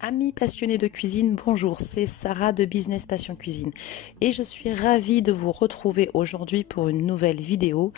Amis passionnés de cuisine, bonjour, c'est Sarah de Business Passion Cuisine et je suis ravie de vous retrouver aujourd'hui pour une nouvelle vidéo.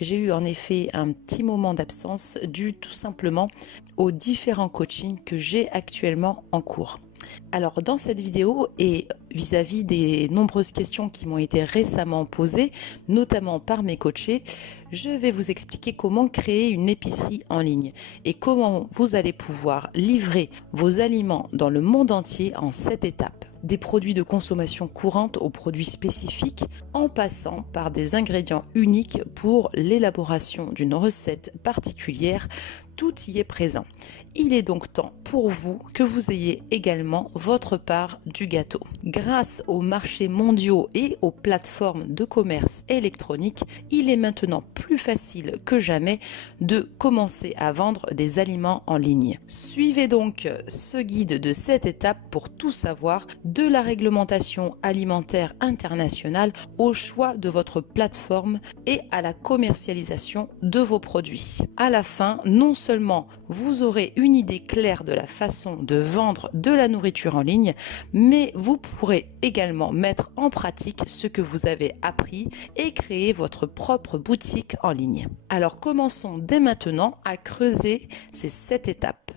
J'ai eu en effet un petit moment d'absence dû tout simplement aux différents coachings que j'ai actuellement en cours. Alors dans cette vidéo et vis-à-vis des nombreuses questions qui m'ont été récemment posées, notamment par mes coachés, je vais vous expliquer comment créer une épicerie en ligne et comment vous allez pouvoir livrer vos aliments dans le monde entier en 7 étapes. Des produits de consommation courante aux produits spécifiques en passant par des ingrédients uniques pour l'élaboration d'une recette particulière, tout y est présent. Il est donc temps pour vous que vous ayez également votre part du gâteau. Grâce aux marchés mondiaux et aux plateformes de commerce électronique, il est maintenant plus facile que jamais de commencer à vendre des aliments en ligne. Suivez donc ce guide de 7 étapes pour tout savoir, de la réglementation alimentaire internationale au choix de votre plateforme et à la commercialisation de vos produits. À la fin, non seulement vous aurez une idée claire de la façon de vendre de la nourriture en ligne, mais vous pourrez également mettre en pratique ce que vous avez appris et créer votre propre boutique en ligne. Alors commençons dès maintenant à creuser ces 7 étapes.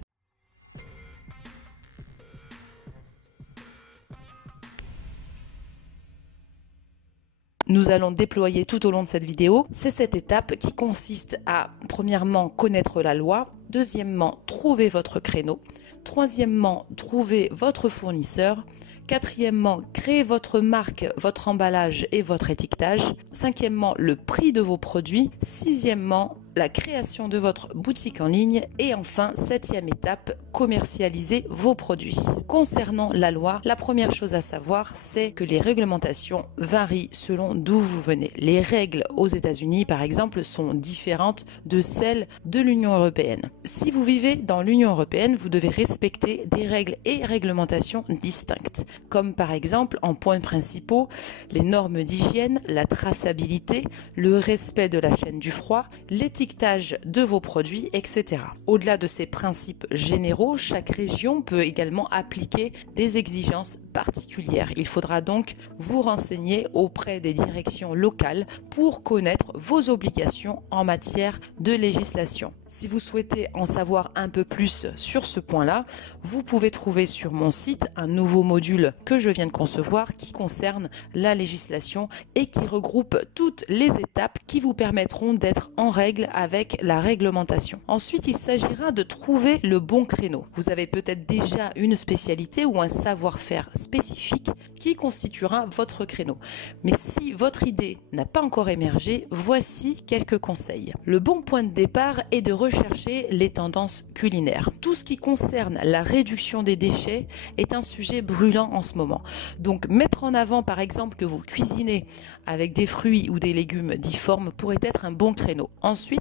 Nous allons déployer tout au long de cette vidéo ces 7 étapes qui consistent à, premièrement, connaître la loi, deuxièmement, trouver votre créneau, troisièmement, trouver votre fournisseur, quatrièmement, créer votre marque, votre emballage et votre étiquetage, cinquièmement, le prix de vos produits, sixièmement, la création de votre boutique en ligne et enfin, septième étape, commercialiser vos produits. Concernant la loi, la première chose à savoir, c'est que les réglementations varient selon d'où vous venez. Les règles aux États-Unis, par exemple, sont différentes de celles de l'Union européenne. Si vous vivez dans l'Union européenne, vous devez respecter des règles et réglementations distinctes, comme par exemple, en points principaux, les normes d'hygiène, la traçabilité, le respect de la chaîne du froid, l'étiquetage de vos produits, etc. Au-delà de ces principes généraux, chaque région peut également appliquer des exigences particulières. Il faudra donc vous renseigner auprès des directions locales pour connaître vos obligations en matière de législation. Si vous souhaitez en savoir un peu plus sur ce point-là, vous pouvez trouver sur mon site un nouveau module que je viens de concevoir qui concerne la législation et qui regroupe toutes les étapes qui vous permettront d'être en règle avec la réglementation. Ensuite, il s'agira de trouver le bon créneau. Vous avez peut-être déjà une spécialité ou un savoir-faire spécifique qui constituera votre créneau. Mais si votre idée n'a pas encore émergé, voici quelques conseils. Le bon point de départ est de rechercher les tendances culinaires. Tout ce qui concerne la réduction des déchets est un sujet brûlant en ce moment. Donc mettre en avant par exemple que vous cuisinez avec des fruits ou des légumes difformes pourrait être un bon créneau. Ensuite,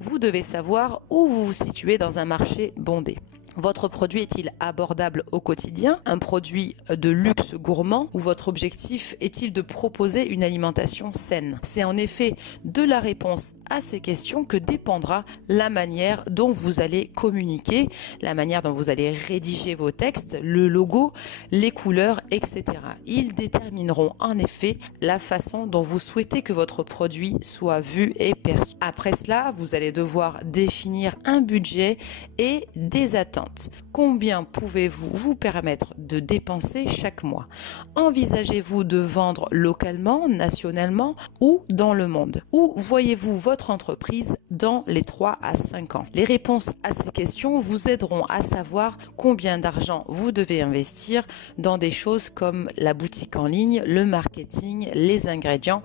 vous devez savoir où vous vous situez dans un marché bondé. Votre produit est-il abordable au quotidien, un produit de luxe gourmand ou votre objectif est-il de proposer une alimentation saine? C'est en effet de la réponse à ces questions que dépendra la manière dont vous allez communiquer, la manière dont vous allez rédiger vos textes, le logo, les couleurs, etc. Ils détermineront en effet la façon dont vous souhaitez que votre produit soit vu et perçu. Après cela, vous allez devoir définir un budget et des attentes. Combien pouvez-vous vous permettre de dépenser chaque mois? Envisagez-vous de vendre localement, nationalement ou dans le monde? Où voyez-vous votre entreprise dans les 3 à 5 ans? Les réponses à ces questions vous aideront à savoir combien d'argent vous devez investir dans des choses comme la boutique en ligne, le marketing, les ingrédients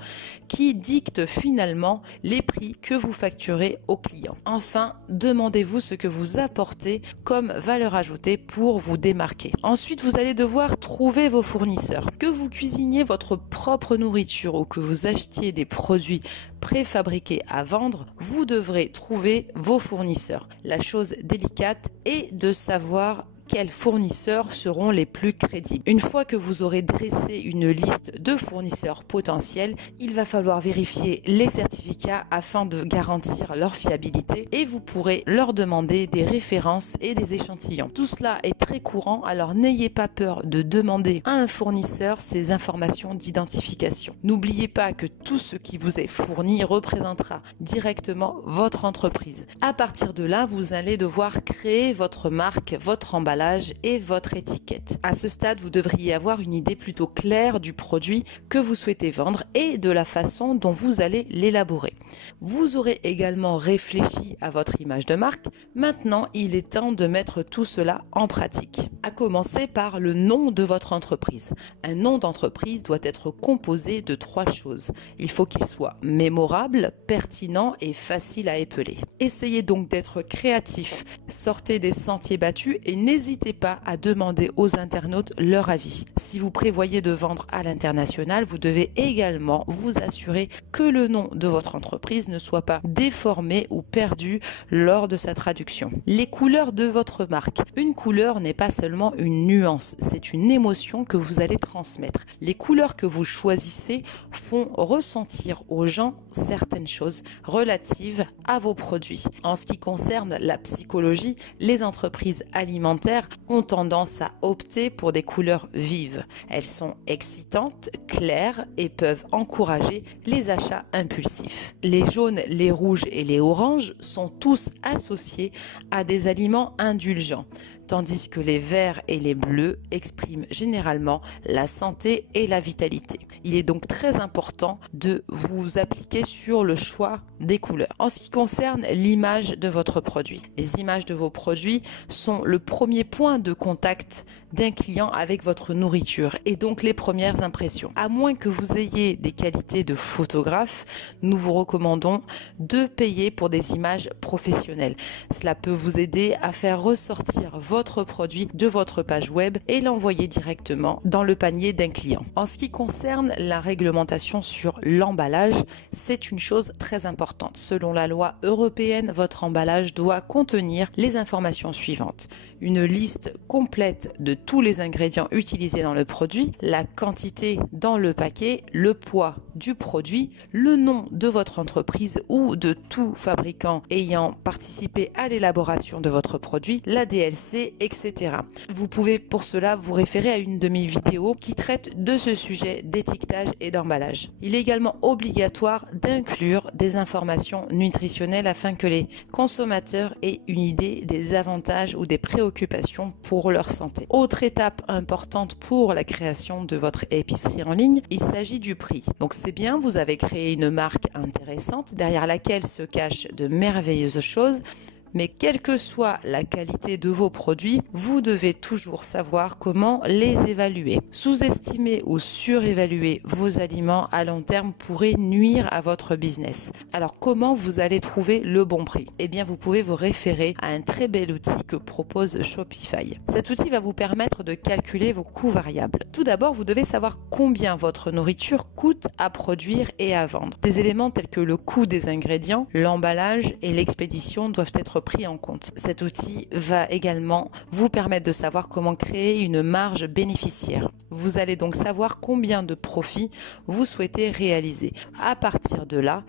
qui dictent finalement les prix que vous facturez aux clients. Enfin, demandez-vous ce que vous apportez comme valeur ajoutée pour vous démarquer. Ensuite, vous allez devoir trouver vos fournisseurs. Que vous cuisiniez votre propre nourriture ou que vous achetiez des produits préfabriqués à vendre, vous devrez trouver vos fournisseurs. La chose délicate est de savoir lesquels fournisseurs seront les plus crédibles. Une fois que vous aurez dressé une liste de fournisseurs potentiels, il va falloir vérifier les certificats afin de garantir leur fiabilité et vous pourrez leur demander des références et des échantillons. Tout cela est très courant, alors n'ayez pas peur de demander à un fournisseur ces informations d'identification. N'oubliez pas que tout ce qui vous est fourni représentera directement votre entreprise. À partir de là, vous allez devoir créer votre marque, votre emballage et votre étiquette. À ce stade, vous devriez avoir une idée plutôt claire du produit que vous souhaitez vendre et de la façon dont vous allez l'élaborer. Vous aurez également réfléchi à votre image de marque. Maintenant, il est temps de mettre tout cela en pratique. À commencer par le nom de votre entreprise. Un nom d'entreprise doit être composé de 3 choses. Il faut qu'il soit mémorable, pertinent et facile à épeler. Essayez donc d'être créatif, sortez des sentiers battus et n'hésitez pas à demander aux internautes leur avis. Si vous prévoyez de vendre à l'international, vous devez également vous assurer que le nom de votre entreprise ne soit pas déformé ou perdu lors de sa traduction. Les couleurs de votre marque. Une couleur n'est pas seulement une nuance, c'est une émotion que vous allez transmettre. Les couleurs que vous choisissez font ressentir aux gens certaines choses relatives à vos produits. En ce qui concerne la psychologie, les entreprises alimentaires ont tendance à opter pour des couleurs vives. Elles sont excitantes, claires et peuvent encourager les achats impulsifs. Les jaunes, les rouges et les oranges sont tous associés à des aliments indulgents, tandis que les verts et les bleus expriment généralement la santé et la vitalité. Il est donc très important de vous appliquer sur le choix des couleurs. En ce qui concerne l'image de votre produit, les images de vos produits sont le premier point de contact d'un client avec votre nourriture et donc les premières impressions. À moins que vous ayez des qualités de photographe, nous vous recommandons de payer pour des images professionnelles. Cela peut vous aider à faire ressortir votre produit de votre page web et l'envoyer directement dans le panier d'un client. En ce qui concerne la réglementation sur l'emballage, c'est une chose très importante. Selon la loi européenne, votre emballage doit contenir les informations suivantes. Une liste complète de tous les ingrédients utilisés dans le produit, la quantité dans le paquet, le poids du produit, le nom de votre entreprise ou de tout fabricant ayant participé à l'élaboration de votre produit, la DLC, etc. Vous pouvez pour cela vous référer à une de mes vidéos qui traite de ce sujet d'étiquetage et d'emballage. Il est également obligatoire d'inclure des informations nutritionnelles afin que les consommateurs aient une idée des avantages ou des préoccupations pour leur santé. Autre étape importante pour la création de votre épicerie en ligne, il s'agit du prix. Donc c'est bien, vous avez créé une marque intéressante derrière laquelle se cachent de merveilleuses choses. Mais quelle que soit la qualité de vos produits, vous devez toujours savoir comment les évaluer. Sous-estimer ou surévaluer vos aliments à long terme pourrait nuire à votre business. Alors comment vous allez trouver le bon prix? Eh bien vous pouvez vous référer à un très bel outil que propose Shopify. Cet outil va vous permettre de calculer vos coûts variables. Tout d'abord, vous devez savoir combien votre nourriture coûte à produire et à vendre. Des éléments tels que le coût des ingrédients, l'emballage et l'expédition doivent être pris en compte. Cet outil va également vous permettre de savoir comment créer une marge bénéficiaire. Vous allez donc savoir combien de profits vous souhaitez réaliser. À partir de là,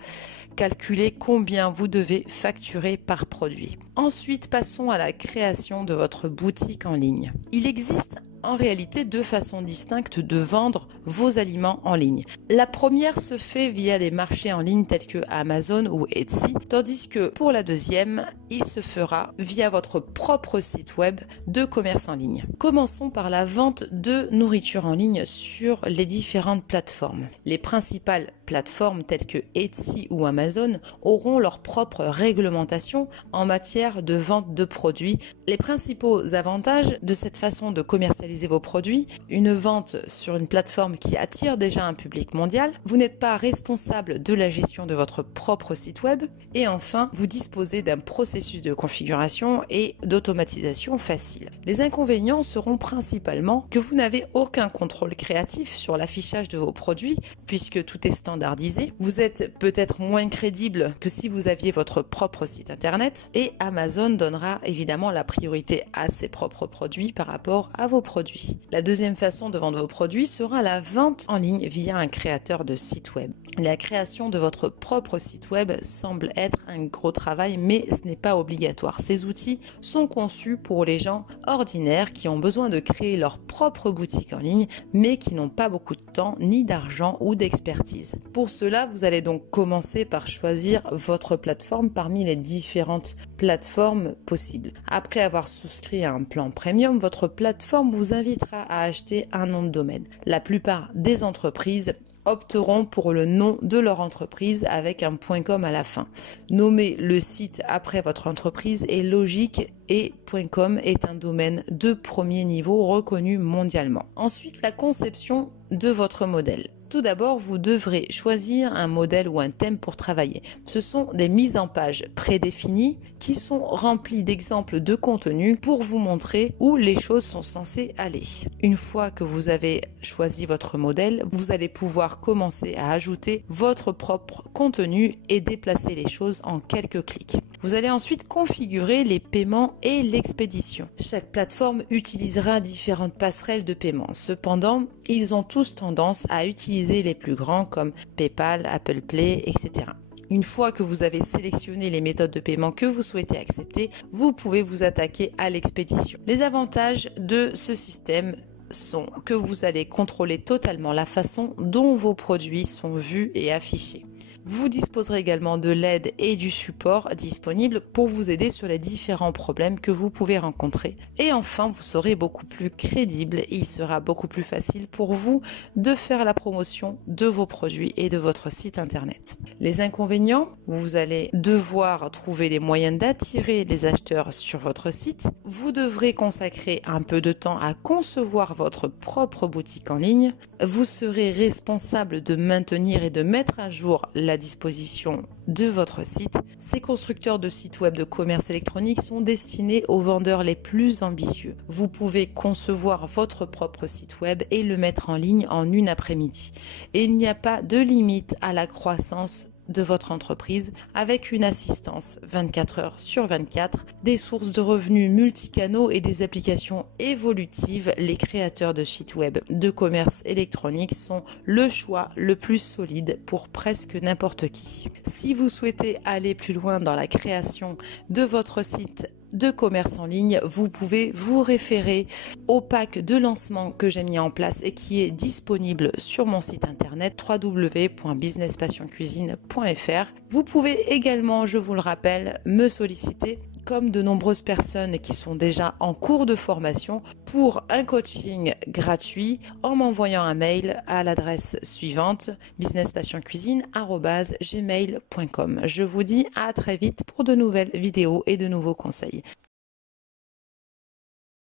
calculez combien vous devez facturer par produit. Ensuite, passons à la création de votre boutique en ligne. Il existe en réalité 2 façons distinctes de vendre vos aliments en ligne. La première se fait via des marchés en ligne tels que Amazon ou Etsy, tandis que pour la deuxième, il se fera via votre propre site web de commerce en ligne. Commençons par la vente de nourriture en ligne sur les différentes plateformes. Les principales plateformes telles que Etsy ou Amazon auront leur propre réglementation en matière de vente de produits. Les principaux avantages de cette façon de commercialiser vos produits, une vente sur une plateforme qui attire déjà un public mondial, vous n'êtes pas responsable de la gestion de votre propre site web et enfin, vous disposez d'un processus processus de configuration et d'automatisation facile. Les inconvénients seront principalement que vous n'avez aucun contrôle créatif sur l'affichage de vos produits puisque tout est standardisé. Vous êtes peut-être moins crédible que si vous aviez votre propre site internet et Amazon donnera évidemment la priorité à ses propres produits par rapport à vos produits. La deuxième façon de vendre vos produits sera la vente en ligne via un créateur de site web. La création de votre propre site web semble être un gros travail, mais ce n'est pas obligatoire. Ces outils sont conçus pour les gens ordinaires qui ont besoin de créer leur propre boutique en ligne, mais qui n'ont pas beaucoup de temps, ni d'argent ou d'expertise. Pour cela, vous allez donc commencer par choisir votre plateforme parmi les différentes plateformes possibles. Après avoir souscrit à un plan premium, votre plateforme vous invitera à acheter un nom de domaine. La plupart des entreprises opteront pour le nom de leur entreprise avec un .com à la fin. Nommer le site après votre entreprise est logique et .com est un domaine de premier niveau reconnu mondialement. Ensuite, la conception de votre modèle. Tout d'abord, vous devrez choisir un modèle ou un thème pour travailler. Ce sont des mises en page prédéfinies qui sont remplies d'exemples de contenu pour vous montrer où les choses sont censées aller. Une fois que vous avez choisi votre modèle, vous allez pouvoir commencer à ajouter votre propre contenu et déplacer les choses en quelques clics. Vous allez ensuite configurer les paiements et l'expédition. Chaque plateforme utilisera différentes passerelles de paiement. Cependant, ils ont tous tendance à utiliser les plus grands comme PayPal, Apple Pay, etc. Une fois que vous avez sélectionné les méthodes de paiement que vous souhaitez accepter, vous pouvez vous attaquer à l'expédition. Les avantages de ce système sont que vous allez contrôler totalement la façon dont vos produits sont vus et affichés. Vous disposerez également de l'aide et du support disponible pour vous aider sur les différents problèmes que vous pouvez rencontrer. Et enfin, vous serez beaucoup plus crédible et il sera beaucoup plus facile pour vous de faire la promotion de vos produits et de votre site internet. Les inconvénients, vous allez devoir trouver les moyens d'attirer les acheteurs sur votre site. Vous devrez consacrer un peu de temps à concevoir votre propre boutique en ligne. Vous serez responsable de maintenir et de mettre à jour la disposition de votre site. Ces constructeurs de sites web de commerce électronique sont destinés aux vendeurs les plus ambitieux. Vous pouvez concevoir votre propre site web et le mettre en ligne en une après-midi. Et il n'y a pas de limite à la croissance de votre entreprise avec une assistance 24 heures sur 24, des sources de revenus multicanaux et des applications évolutives. Les créateurs de sites web de commerce électronique sont le choix le plus solide pour presque n'importe qui. Si vous souhaitez aller plus loin dans la création de votre site de commerce en ligne, vous pouvez vous référer au pack de lancement que j'ai mis en place et qui est disponible sur mon site internet www.businesspassioncuisine.fr. Vous pouvez également, je vous le rappelle, me solliciter comme de nombreuses personnes qui sont déjà en cours de formation pour un coaching gratuit en m'envoyant un mail à l'adresse suivante businesspassioncuisine@gmail.com. Je vous dis à très vite pour de nouvelles vidéos et de nouveaux conseils.